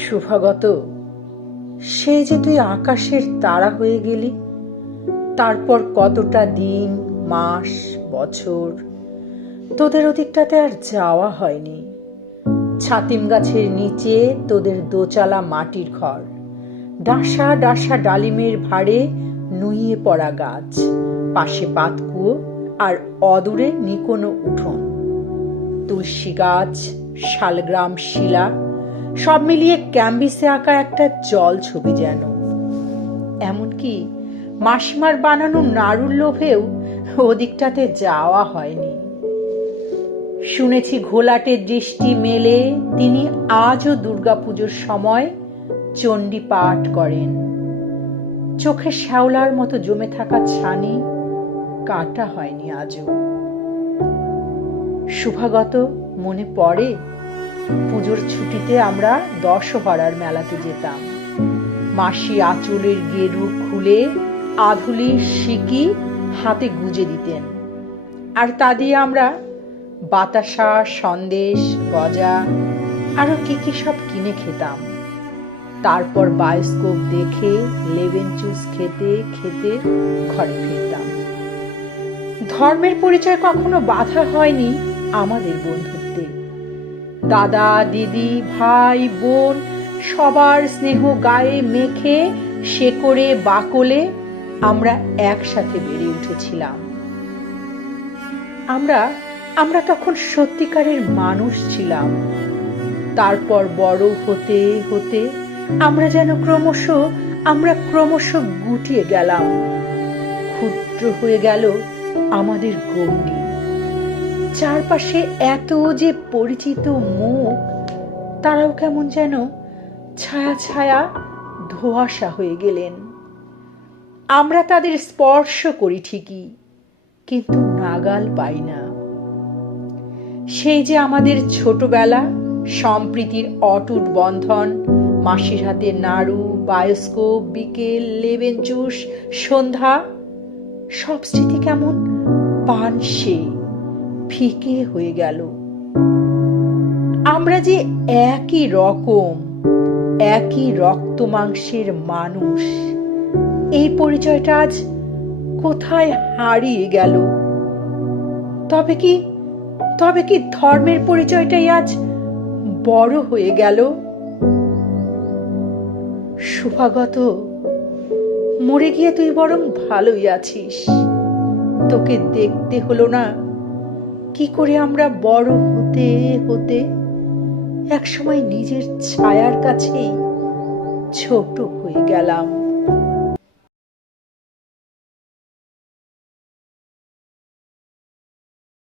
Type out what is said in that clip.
শুভাগত, সেই যে তুই আকাশের তারা হয়ে গেলি, তারপর কতটা দিন, মাস, বছর তোদের ওদিকটাতে আর যাওয়া হয়নি। ছাতিম গাছের নিচে তোদের দোচালা মাটির ঘর, ডাসা ডাসা ডালিমের ভাড়ে নুইয়ে পড়া গাছ, পাশে পাতকুয়ো আর অদূরে নিকোনো উঠোন, তুলসী গাছ, শালগ্রাম শিলা, সব মিলিয়ে ক্যাম্বিসে আঁকা একটা জল ছবি যেন। এমনকি মাসিমার বানানো নাড়ুর লোভেও ওদিকটাতে যাওয়া হয়নি। শুনেছি ঘোলাটে দৃষ্টি মেলে তিনি আজও দুর্গাপুজোর সময় চণ্ডী পাঠ করেন। চোখে শ্যাওলার মতো জমে থাকা ছানি কাটা হয়নি আজও। শুভাগত, মনে পড়ে পুজোর ছুটিতে আমরা দশহরার মেলাতে যেতাম। মাসি আঁচলের গেরু খুলে আধুলি সিকি হাতে গুজে দিতেন, আর তা দিয়ে আমরা বাতাসা, সন্দেশ, গজা আরো কি কি সব কিনে খেতাম। তারপর বায়োস্কোপ দেখে লেবেন জুস খেতে খেতে ঘরে ফিরতাম। ধর্মের পরিচয় কখনো বাধা হয়নি আমাদের বন্ধুত্বে। দাদা, দিদি, ভাই, বোন সবার স্নেহ গায়ে মেখে শেকড়ে বাকলে আমরা একসাথে বেড়ে উঠেছিলাম। আমরা তখন সত্যিকারের মানুষ ছিলাম। তারপর বড় হতে হতে আমরা যেন ক্রমশ গুটিয়ে গেলাম। ক্ষুদ্র হয়ে গেল আমাদের গণ্ডি। চারপাশে এত যে পরিচিত মুখ, তারাও কেমন যেন ছায়া ছায়া ধোঁয়াশা হয়ে গেলেন। আমরা তাদের স্পর্শ করি ঠিকই, কিন্তু নাগাল পাই না। সেই যে আমাদের ছোটবেলা, সম্প্রীতির অটুট বন্ধন, মাসির হাতে নাড়ু, বায়োস্কোপ, বিকেল, লেবেন জুস, সন্ধ্যা, সব স্মৃতি কেমন পানসে ফিকে হয়ে গেল। আমরা যে একই রকম, একই রক্ত মাংসের মানুষ, এই পরিচয়টা আজ কোথায় হারিয়ে গেল? তবে কি ধর্মের পরিচয়টাই আজ বড় হয়ে গেল? শুভাগত, মরে গিয়ে তুই বরং ভালোই আছিস। তোকে দেখতে হলো না কি করে আমরা বড় হতে হতে একসময় নিজের ছায়ার কাছেই ছোট হয়ে গেলাম।